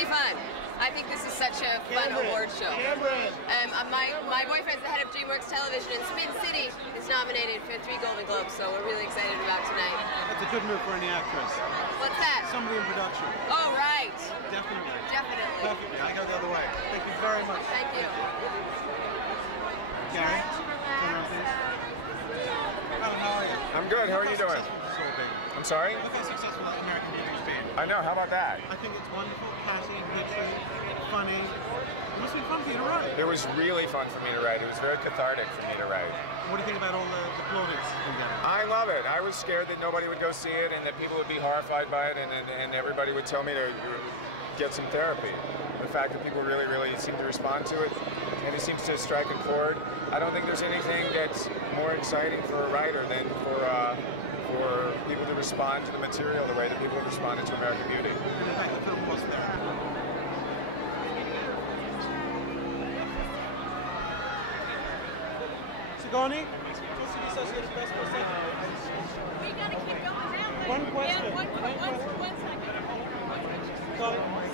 pretty fun. I think this is such a fun award show. My boyfriend's the head of DreamWorks Television, and Spin City is nominated for 3 Golden Globes, so we're really excited about tonight. That's a good move for any actress. What's that? Somebody in production. Oh, right. Definitely. Definitely. Perfect. I go the other way. Thank you very much. Thank you. Gary, turn around, please. Oh, how are you? I'm good. How are you doing? I'm sorry? Look how successful American Beauty's been. I know. How about that? I think it's wonderful, catchy, witty, funny. It must have been fun for you to write. It was really fun for me to write. It was very cathartic for me to write. What do you think about all the plaudits from them? I love it. I was scared that nobody would go see it and that people would be horrified by it and everybody would tell me to get some therapy. The fact that people really, really seem to respond to it and it seems to strike a chord. I don't think there's anything that's more exciting for a writer than for people to respond to the material the way that people have responded to American Beauty. And in fact, the film was there. Sigourney? We gotta keep going now. One question. One second.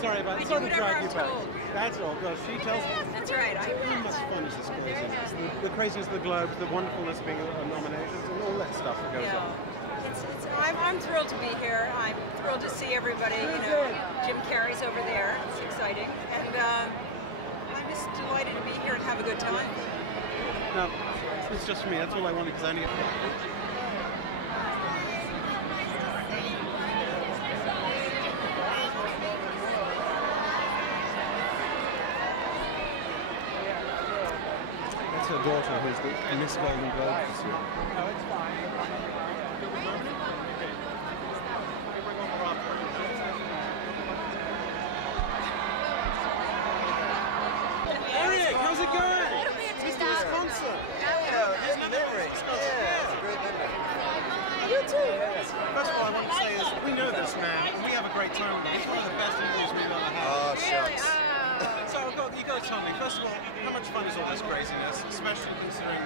Sorry about it. Sorry to drag you back. That's all. Well, she tells me. That's right. How much fun is this craziness? The craziness of the Globes, the wonderfulness of being nominations, and all that stuff that goes on. I'm thrilled to be here. I'm thrilled to see everybody. You know, Jim Carrey's over there. It's exciting, and I'm just delighted to be here and have a good time. No, it's just for me. That's all I wanted because I only. That's her daughter, who's the Miss Golden Globe this year. Oh, it's fine. How's it going? Mr. Wisconsin. Yeah, it's a great memory. You too. First of all, I want to say is we know this man, and we have a great time with him. It's one of the best interviews we've ever had. Oh, shucks. So you got to tell me, first of all, how much fun is all this craziness, especially considering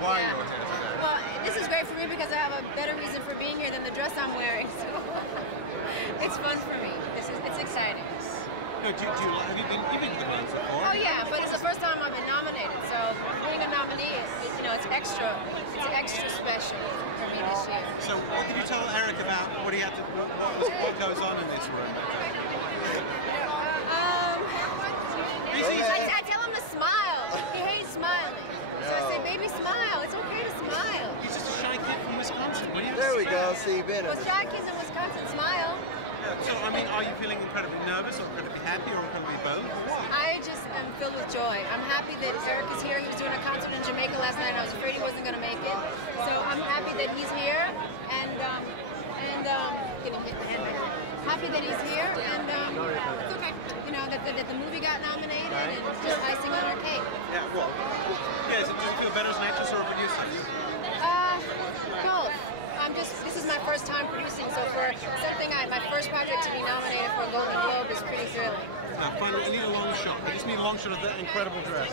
why you're here today? Well, this is great for me because I have a better reason for being here than the dress I'm wearing. So it's fun for me. It's exciting. No, have you been to the Globes before? Oh yeah, but it's the first time I've been nominated. So being a nominee is, it's extra special for me this year. So what did you tell Eric about what goes on in this room? I tell him to smile. He hates smiling. So I say, baby, smile. It's okay to smile. He's just a shy kid from Wisconsin. There we go. See, Benet. Well, shy kids in Wisconsin smile. So, I mean, are you feeling incredibly nervous or incredibly happy or incredibly both? I just am filled with joy. I'm happy that Eric is here. He was doing a concert in Jamaica last night and I was afraid he wasn't going to make it. So I'm happy that he's here and happy that he's here and it's okay. That the movie got nominated and it's just icing on our cake. Yeah, well, does it feel better as an actress or a producer? Both. This is my first time producing, so for something my first project to be nominated for a Golden Globe is pretty thrilling. Now, finally, I need a long shot. I just need a long shot of that incredible dress.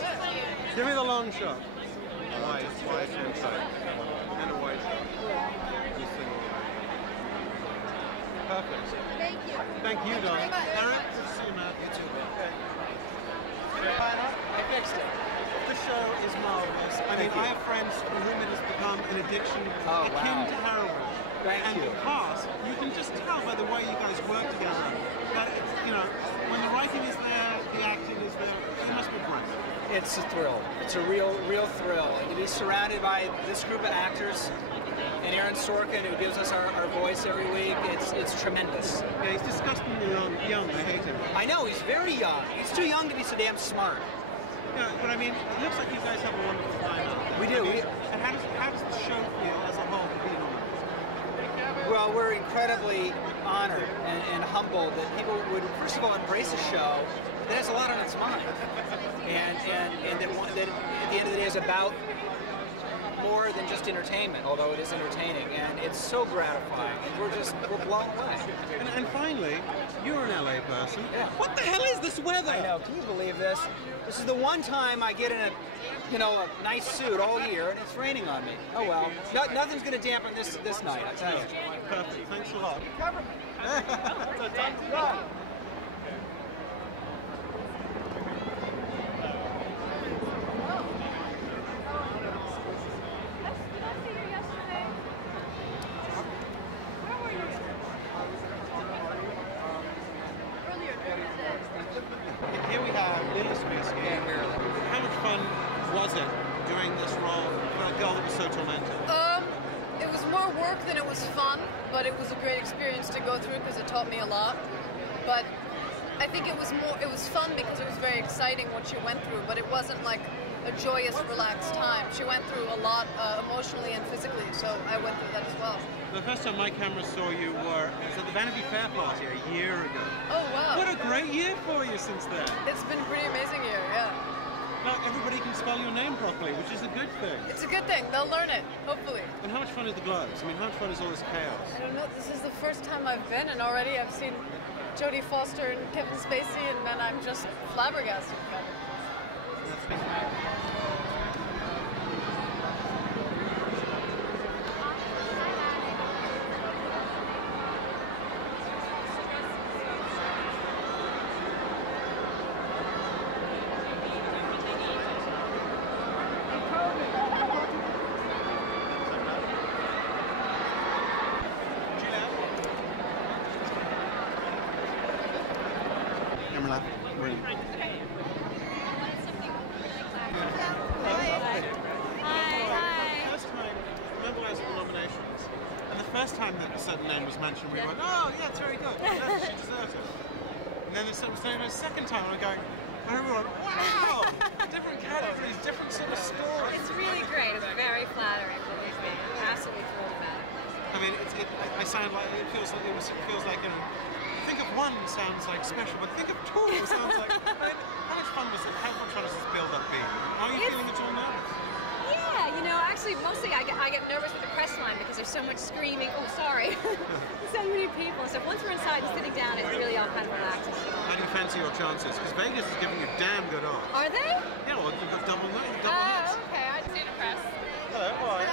Give me the long shot. Wide inside. And a wide shot. Just single wide. Perfect. Thank you. Thank you, darling. Eric, good to see you, man. You too, man. I fixed it. The show is marvelous. I mean, I have friends for whom it has become an addiction akin to heroin. And the cast, you can just tell by the way you guys work together that, when the writing is there, the acting is there, it must be great. It's a thrill. It's a real thrill. And to be surrounded by this group of actors and Aaron Sorkin, who gives us our voice every week, it's tremendous. Yeah, he's disgustingly young. I hate him. I know, he's very young. He's too young to be so damn smart. Yeah, but I mean, it looks like you guys have a wonderful lineup. We do. And how does the show feel as a whole to be nominated? Well, we're incredibly honored and humbled that people would, first of all, embrace a show that has a lot on its mind, and that at the end of the day is about more than just entertainment, although it is entertaining, and it's so gratifying. We're blown away. And finally, you're an LA person. Yeah. What the hell is this weather? I know. Can you believe this? This is the one time I get in a nice suit all year, and it's raining on me. Oh well. Nothing's going to dampen this night, I tell you. Perfect. Thanks a lot. girl that was so tormented? It was more work than it was fun, but it was a great experience to go through because it taught me a lot. But I think it was fun because it was very exciting what she went through, but it wasn't like a joyous, relaxed time. She went through a lot emotionally and physically, so I went through that as well. The first time my camera saw you was at the Vanity Fair party a year ago. Oh, wow. What a great year for you since then. It's been a pretty amazing year, yeah. Now, everybody can spell your name properly, which is a good thing. It's a good thing. They'll learn it, hopefully. And how much fun is the Globes? I mean, how much fun is all this chaos? I don't know. This is the first time I've been, and already I've seen Jodie Foster and Kevin Spacey, and then I'm just flabbergasted. Mentioned, we went, oh yeah, it's very good. Yeah, she deserves it. And then there's something a second time, and I'm going, and everyone, wow, different categories, different sort of stories. It's really great. It's very flattering. I'm absolutely thrilled about it. I mean, I sound like it feels like think of one sounds like special, but think of two sounds like. I mean, how much fun was it? How much fun has this build-up been? How are you feeling at all nervous? Yeah, you know, actually, mostly I get nervous with the press line because there's so much screaming. Oh, sorry. So many people. So once we're inside and sitting down, it's really all kind of relaxing. How do you fancy your chances? Because Vegas is giving you damn good odds. Are they? Yeah, well, you've got double hits. Oh, okay. I see the press. Hello, why?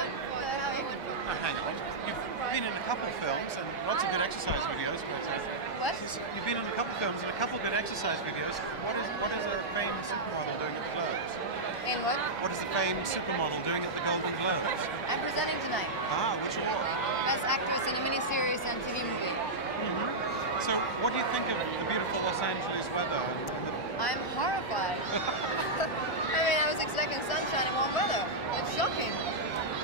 Hang on. You've been in a couple of films and lots of good exercise videos. What? You've been in a couple of films and a couple of good exercise videos. What is a famed supermodel doing at the Globes? In what? What is the famed supermodel doing at the Golden Globes? I'm presenting tonight. Ah, which award? Best actress in a miniseries and TV movie. So, what do you think of the beautiful Los Angeles weather? I'm horrified. I mean, I was expecting sunshine and warm weather. It's shocking.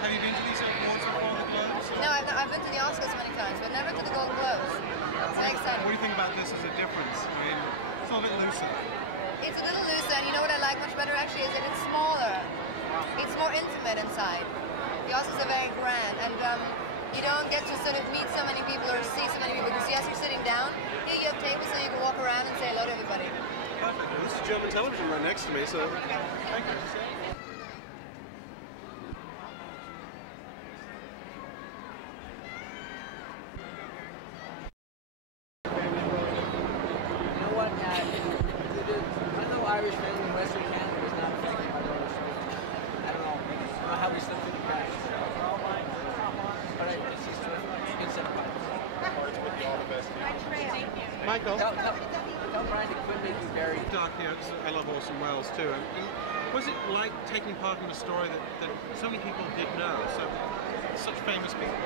Have you been to these awards before, the Globes? No, I've been to the Oscars many times, but never to the Golden Globes. It's very exciting. What do you think about this as a difference? I mean, it's a little bit looser. It's a little looser, and you know what I like much better actually is that it's smaller. It's more intimate inside. The Oscars are very grand, and you don't get to sort of meet so many people or see so many people because yes, you're sitting down. Here you have tables so you can walk around and say hello to everybody. Perfect. This is German television right next to me, so thank you. Irish family in Western Canada is not affected by those things. I don't know how we still think about it. But it's just it's all the best. Michael. Tell Brian to quit making very dark here. I love Orson Welles too. And was it like taking part in a story that so many people did know? So such famous people.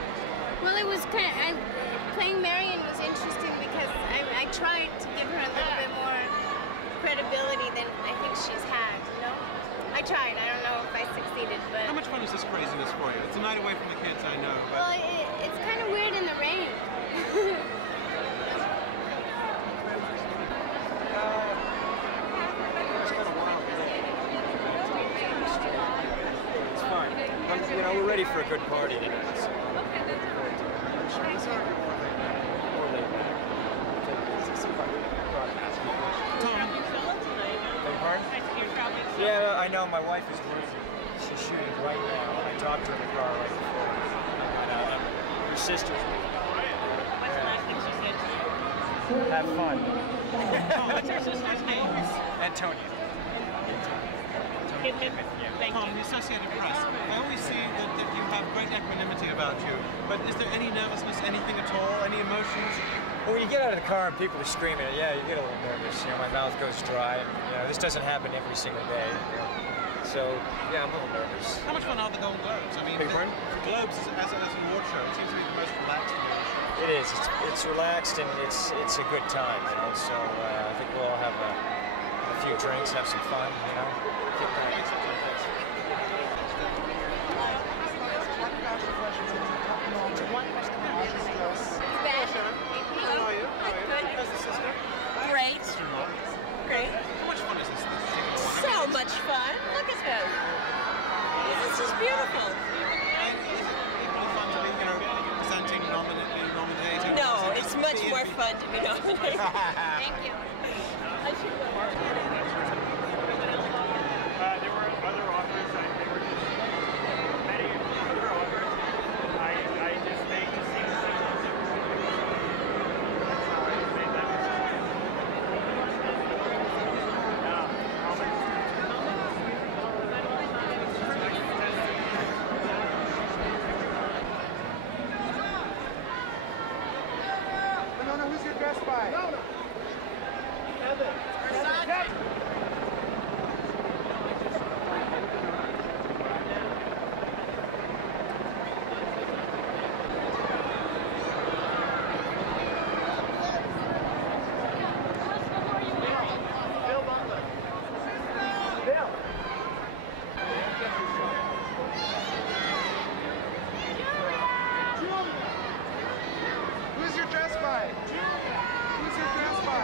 Well, it was kind of, playing Marion was interesting because I tried to give her a little bit more credibility than I think she's had, you know? I tried. I don't know if I succeeded, but... How much fun is this craziness for you? It's a night away from the kids, I know, but... Well, it's kind of weird in the rain. It's fine. You know, we're ready for a good party. Yeah, I know. My wife is working. She's shooting right now. I talked to her in the car right before. And her sister's with me. What's the last thing she said to you? Have fun. What's her sister's name? Antonia. Tom, the Associated Press, I always see that you have great equanimity about you, but is there any nervousness, anything at all, any emotions? Well, when you get out of the car and people are screaming, yeah, you get a little nervous. You know, my mouth goes dry. And, you know, this doesn't happen every single day. You know? So, yeah, I'm a little nervous. How much fun are the Golden Globes? I mean, the Globes as an award show, it seems to be the most relaxed award show. It is. It's relaxed and it's a good time. You know, so I think we'll all have a few drinks, have some fun. You know. more fun to be nominated. Thank you. There were other offers. They were just many other offers. I just made the same thing. That's how I made that decision. Winona, who's your dress by? No. Who's your dress by? Who's your dress by?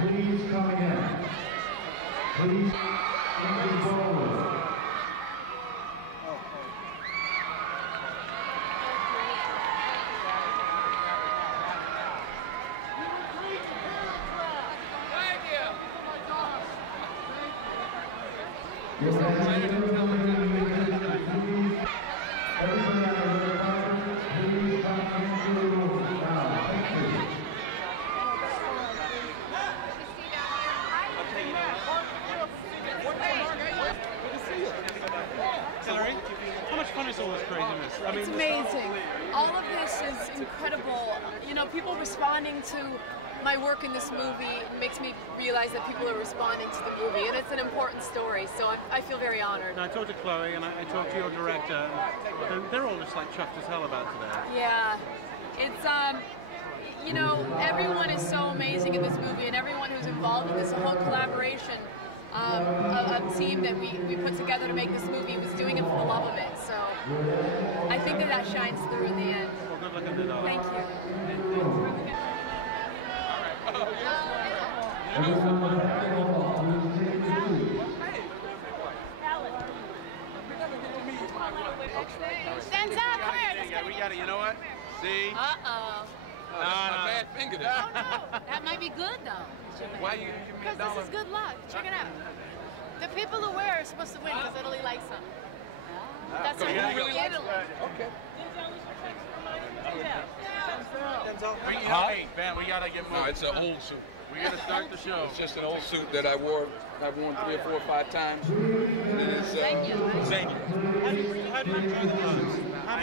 Please come in. Please come forward. It's amazing. All of this is incredible. You know, people responding to my work in this movie makes me realize that people are responding to the movie, and it's an important story, so I feel very honored. And I talked to Chloe, and I talked to your director, and they're all just like chuffed as hell about today. Yeah, it's, you know, everyone is so amazing in this movie, and everyone who's involved in this whole collaboration, a team that we put together to make this movie was doing it for the love of it, so I think that shines through in the end. Well, good luck in the Thank you. Denzel, come here. Yeah, we got it. You know what? See? Uh-oh. That's my bad finger there. Oh, no. That might be good, though. Why you give me Because this is good luck. Check it out. The people who wear are supposed to win because Italy likes them. That's what really likes Italy. Okay. Huh? Hey, man, we gotta get more. No, it's an old suit. We gotta start the show. It's just an old suit that I've worn 3 or 4 or 5 times. And it is, Thank you. How do you enjoy the Globes? How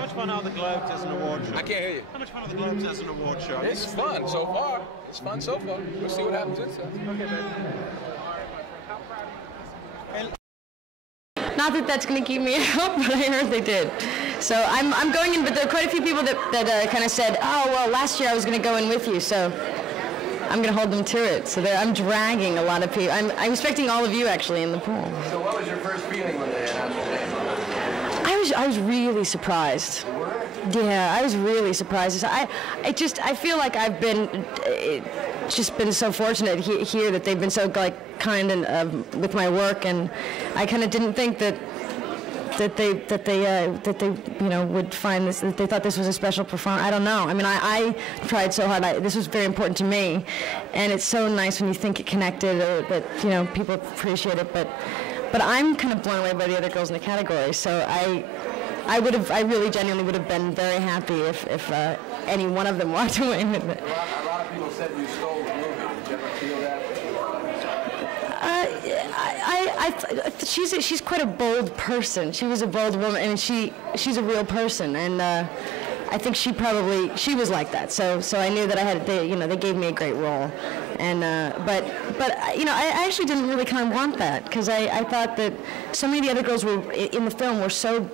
much fun are the Globes as an award show? I can't hear you. How much fun are the Globes as an award show? It's fun so far. It's fun so far. We'll see what happens inside. Okay, baby. Not that that's going to keep me out, but I heard they did. So I'm going in, but there are quite a few people that kind of said, oh, well, last year I was going to go in with you, so I'm going to hold them to it. So I'm dragging a lot of people. I'm expecting all of you, actually, in the pool. So what was your first feeling when they announced the name? I was really surprised. Yeah, I was really surprised. I feel like I've been just been so fortunate here that they've been so kind and with my work, and I kind of didn't think that they would find this, that they thought this was a special performance. I don't know. I mean, I tried so hard. This was very important to me, and it's so nice when you think it connected or that people appreciate it. But I'm kind of blown away by the other girls in the category. So I really genuinely would have been very happy if any one of them walked away with it. A lot of people said you stole the movie. Did you ever feel that? She's quite a bold person. She was a bold woman, and she's a real person, and I think she was like that. So I knew that they gave me a great role, and but I actually didn't really kind of want that, because I thought that so many of the other girls in the film were so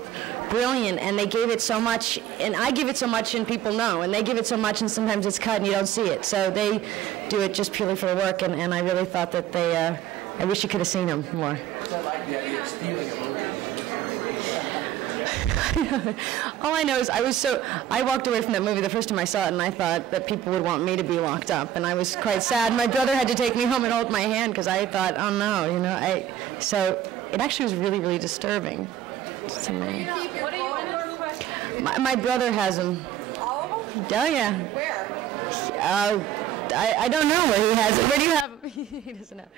brilliant, and they gave it so much, and I give it so much, and people know, and they give it so much, and sometimes it's cut and you don't see it. So they do it just purely for the work, and I really thought that they. I wish you could have seen them more. What's that like, the idea of stealing a movie? All I know is I walked away from that movie the first time I saw it, and I thought that people would want me to be locked up, and I was quite sad. My brother had to take me home and hold my hand because I thought, oh no, you know. So it actually was really, really disturbing to me. What are you in question? My brother has them. All of them? Oh yeah. Where? I don't know where he has it. Where do you have them? He doesn't know.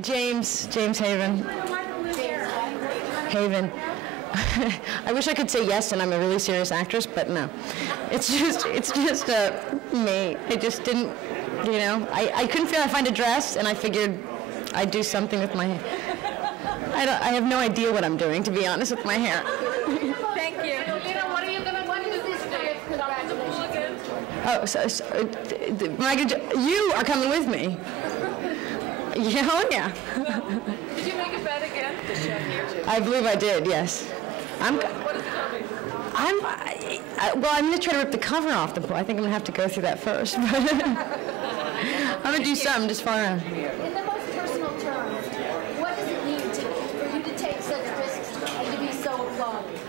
James Haven. Haven. I wish I could say yes, and I'm a really serious actress, but no. It's just me. I just didn't, you know. I couldn't find a dress, and I figured I'd do something with my hair. I have no idea what I'm doing, to be honest, with my hair. Thank you. What are you going to do this day? Congratulations. Oh, you are coming with me. Yeah, oh yeah. Did you make a bet again? I believe I did, yes. What is it going to be? I'm going to try to rip the cover off the book. I think I'm going to have to go through that first. I'm going to do something just far around. In the most personal terms, what does it mean for you to take such risks and to be so applauded?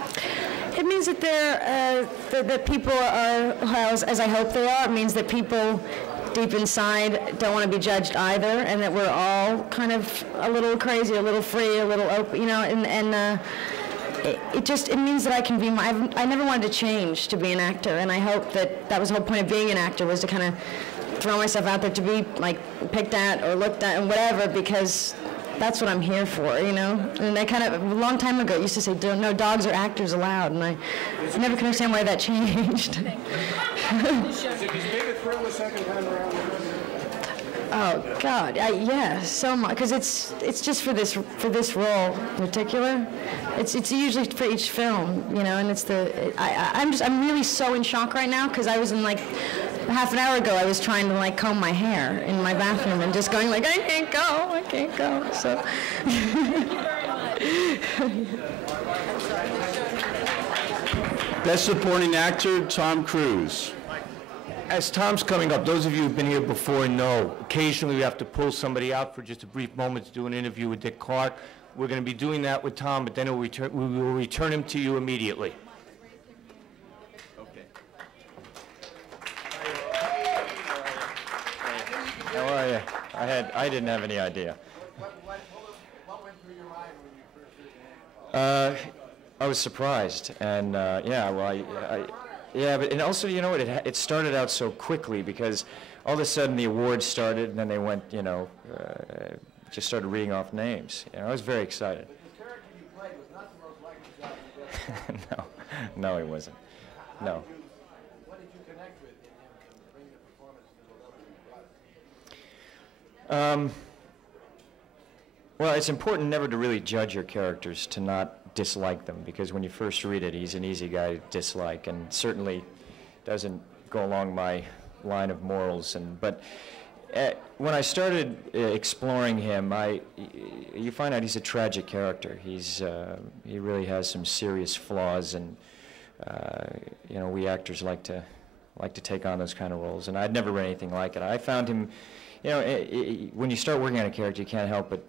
It means that that people are, as I hope they are. It means that people deep inside don't want to be judged either, and that we're all kind of a little crazy, a little free, a little open, you know, and it means that I can be I never wanted to change to be an actor, and I hope that was the whole point of being an actor, was to kind of throw myself out there to be like picked at or looked at and whatever, because that's what I'm here for, you know. And I kind of, a long time ago, used to say, no dogs or actors allowed, and I never could understand why that changed. Oh God, yeah, so much, because it's just for this role in particular. It's usually for each film, you know, and I'm really so in shock right now, because I was in like half an hour ago I was trying to like comb my hair in my bathroom and just going like I can't go. So. Best Supporting Actor, Tom Cruise. As Tom's coming up, those of you who've been here before know, occasionally we have to pull somebody out for just a brief moment to do an interview with Dick Clark. We're going to be doing that with Tom, but then we will return him to you immediately. Okay. How are you? I didn't have any idea. What went through your mind when you first heard the I was surprised, and yeah, well, yeah, but and also, you know what? It started out so quickly, because all of a sudden the awards started, and then they went, you know, just started reading off names. You know, I was very excited. The character you played was not the most likely job. No, he wasn't. No. What did you connect with in him to bring the performance to the level you brought it? Well, it's important never to really judge your characters, to not dislike them, because when you first read it, he's an easy guy to dislike, and certainly doesn't go along my line of morals. But when I started exploring him, you find out he's a tragic character. He really has some serious flaws, and you know, we actors like to take on those kind of roles, and I'd never read anything like it. I found him, you know, when you start working on a character, you can't help but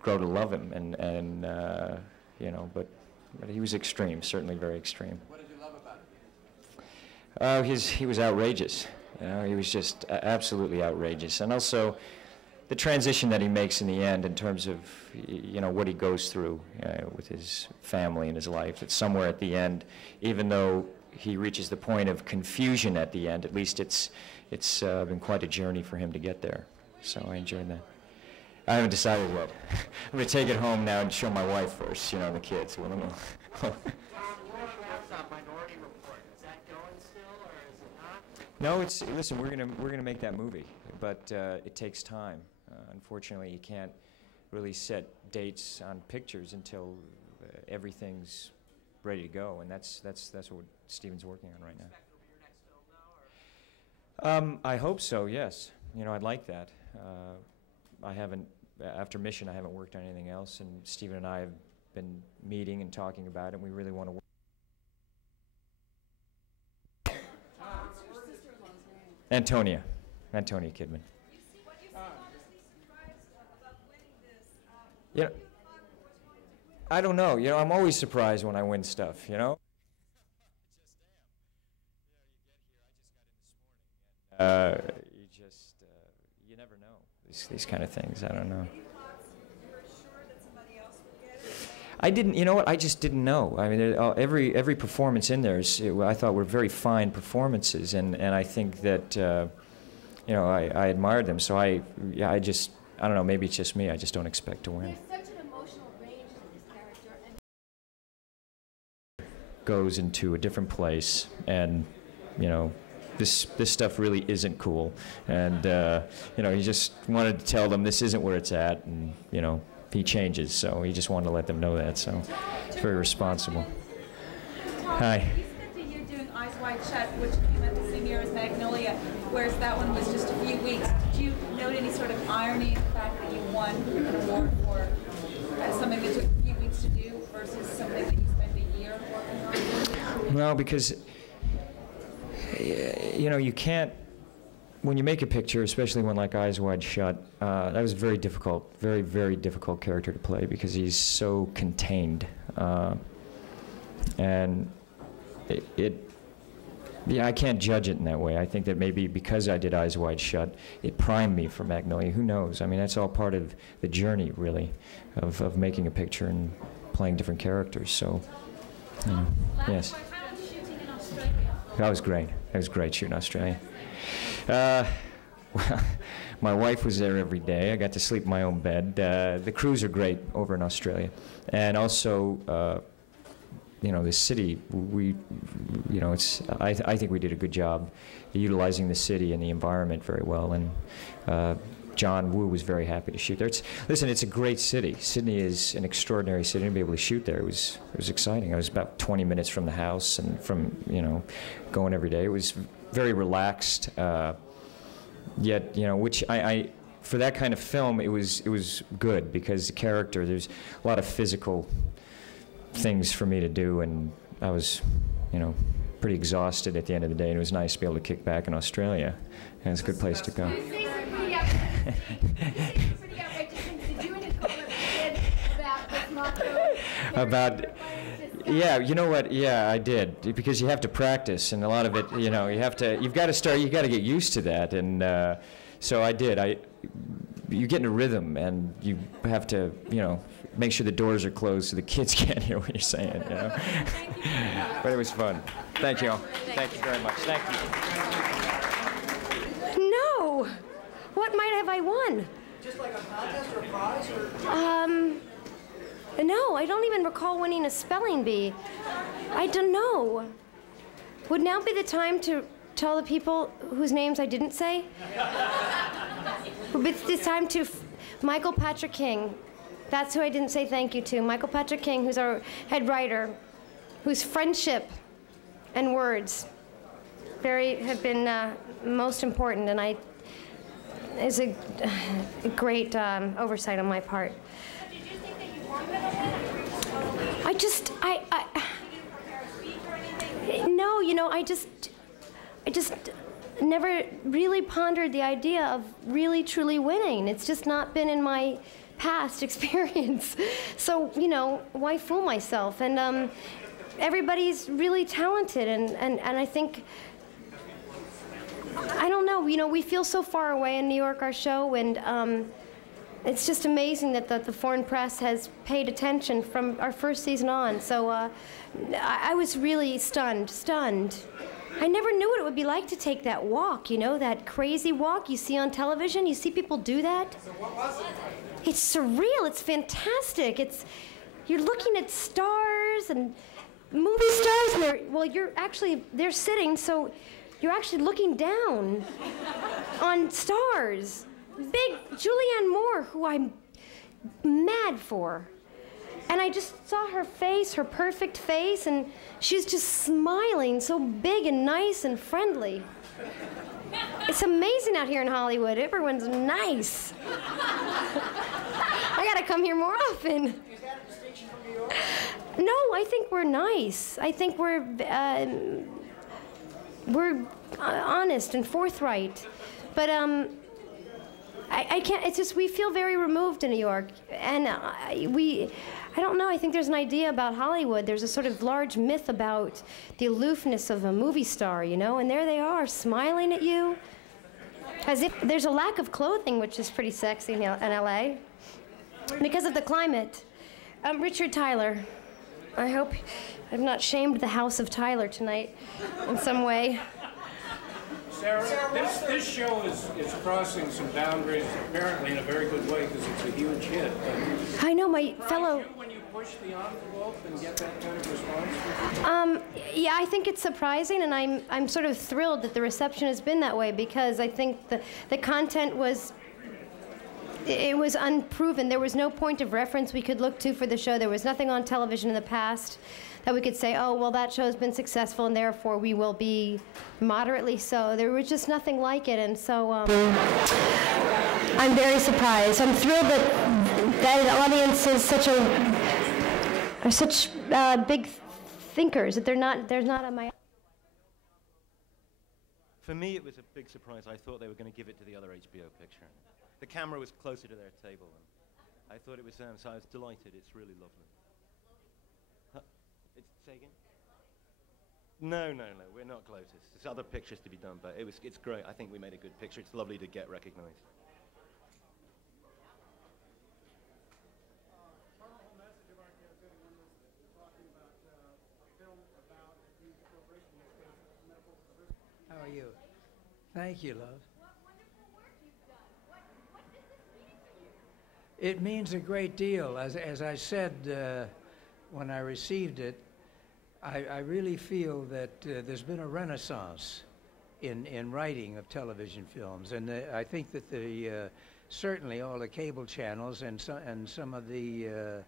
grow to love him, and you know, but he was extreme, certainly very extreme. What did you love about him? He was outrageous. You know, he was just absolutely outrageous, and also the transition that he makes in the end, in terms of, you know, what he goes through with his family and his life. It's somewhere at the end, even though he reaches the point of confusion at the end. At least it's been quite a journey for him to get there. So I enjoyed that. I haven't decided yet. I'm going to take it home now and show my wife first, you know, the kids. Well, no, listen, we're gonna make that movie, but it takes time. Unfortunately, you can't really set dates on pictures until everything's ready to go, and that's what Steven's working on right now. I hope so. Yes, you know, I'd like that. I haven't, after Mission, I haven't worked on anything else, and Steven and I have been meeting and talking about it, and we really want to work. Antonia Kidman. Yeah. I don't know. You know, I'm always surprised when I win stuff, you know? You never know these kind of things. I don't know. I didn't, you know what, I just didn't know. I mean, every performance in there I thought were very fine performances, and I think that, you know, I admired them. So I don't know, maybe it's just me, I just don't expect to win. There's such an emotional range to this character. And Goes into a different place, and, you know, this stuff really isn't cool. And, you know, he just wanted to tell them this isn't where it's at, and, you know, he changes, so he just wanted to let them know that, so it's very responsible. Hi. You spent a year doing Eyes Wide Shut, which came out the same year as Magnolia, whereas that one was just a few weeks. Did you note any sort of irony in the fact that you won an award for something that took a few weeks to do versus something that you spent a year working on? No, because, you know, you can't, when you make a picture, especially one like Eyes Wide Shut, that was very difficult, very, very difficult character to play because he's so contained. And yeah, I can't judge it in that way. I think that maybe because I did Eyes Wide Shut, it primed me for Magnolia. Who knows? I mean, that's all part of the journey, really, of making a picture and playing different characters. So, you know, yes. That was great. That was great shooting Australia. Well, my wife was there every day. I got to sleep in my own bed. The crews are great over in Australia. And also, you know, the city, you know, I think we did a good job utilizing the city and the environment very well. And John Woo was very happy to shoot there. Listen, it's a great city. Sydney is an extraordinary city. To be able to shoot there, it was exciting. I was about 20 minutes from the house and from, you know, going every day. It was very relaxed, yet, you know, which for that kind of film, it was good because the character, there's a lot of physical things for me to do, and I was, you know, pretty exhausted at the end of the day, and it was nice to be able to kick back in Australia, and it's a good place to go. About, yeah, you know what? Yeah, I did, because you have to practice, and a lot of it, you know, you've got to get used to that, and so I did. You get in a rhythm, and you have to, you know, make sure the doors are closed so the kids can't hear what you're saying, you know. But it was fun. Thank you all. Thank you very much. Thank you. No. What might have I won? Just like a contest or a prize? Or? No, I don't even recall winning a spelling bee. I don't know. Would now be the time to tell the people whose names I didn't say? Would be this time to Michael Patrick King. That's who I didn't say thank you to. Michael Patrick King, who's our head writer, whose friendship and words have been most important, and is a great oversight on my part. Did you think that you weren't going to win? No, you know, I just never really pondered the idea of really, truly winning. It's just not been in my past experience. So, you know, why fool myself? And everybody's really talented, and I think, I don't know, you know, we feel so far away in New York, our show, and it's just amazing that the foreign press has paid attention from our first season on. So I was really stunned. I never knew what it would be like to take that walk, you know, that crazy walk you see on television. You see people do that. So what was it? It's surreal. It's fantastic. You're looking at stars and movie stars, and they're sitting, so you're actually looking down on stars. Big Julianne Moore, who I'm mad for. And I just saw her face, her perfect face, and she's just smiling, so big and nice and friendly. It's amazing out here in Hollywood. Everyone's nice. I gotta come here more often. Is that a distinction from New York? No, I think we're nice. I think we're honest and forthright. But I can't. It's just we feel very removed in New York, and I don't know. I think there's an idea about Hollywood. There's a sort of large myth about the aloofness of a movie star, you know, and there they are smiling at you as if there's a lack of clothing, which is pretty sexy in LA because of the climate. Richard Tyler. I hope I've not shamed the house of Tyler tonight in some way. Sarah, this show is crossing some boundaries, apparently in a very good way, because it's a huge hit. I know, my fellow... You when you push the envelope and get that kind of response? Yeah, I think it's surprising, and I'm sort of thrilled that the reception has been that way, because I think the content was... It was unproven. There was no point of reference we could look to for the show. There was nothing on television in the past that we could say, oh, well, that show's been successful, and therefore we will be moderately so. There was just nothing like it, and so I'm very surprised. I'm thrilled that an audience is are such big thinkers that there's not on my. For me, it was a big surprise. I thought they were going to give it to the other HBO picture. The camera was closer to their table, and I thought it was them, so I was delighted. It's really lovely. Say again? No, we're not closest. There's other pictures to be done, but it's great. I think we made a good picture. It's lovely to get recognized. How are you? Thank you, love. It means a great deal. As I said when I received it, I really feel that there's been a renaissance in writing of television films, and I think that certainly all the cable channels and some of the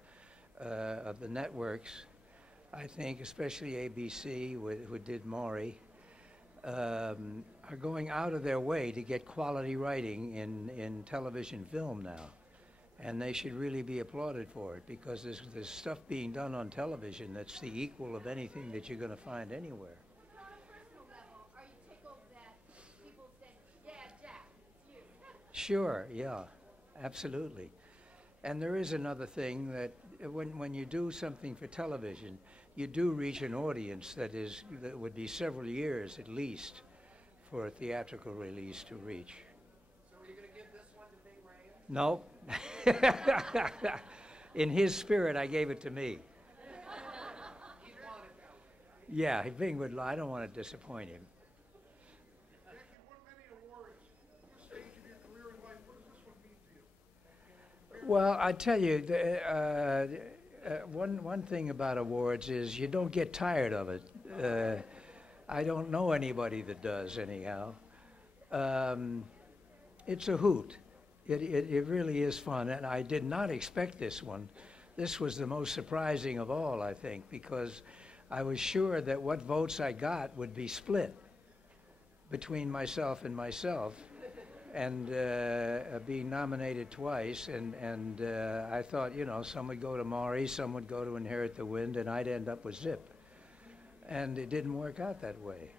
networks, I think especially ABC who did Maury, are going out of their way to get quality writing in television film now. And they should really be applauded for it, because there's stuff being done on television that's the equal of anything that you're going to find anywhere. Sure, yeah, absolutely. And there is another thing, that when you do something for television, you do reach an audience that would be several years at least for a theatrical release to reach. So are you going to give this one to Bing Rayan? No. In his spirit, I gave it to me. Yeah, Bing would. I don't want to disappoint him. Well, I tell you, one thing about awards is you don't get tired of it. I don't know anybody that does, anyhow. It's a hoot. It really is fun, and I did not expect this one. This was the most surprising of all, I think, because I was sure that what votes I got would be split between myself, and being nominated twice, and I thought, you know, some would go to Maury, some would go to Inherit the Wind, and I'd end up with Zip. And it didn't work out that way.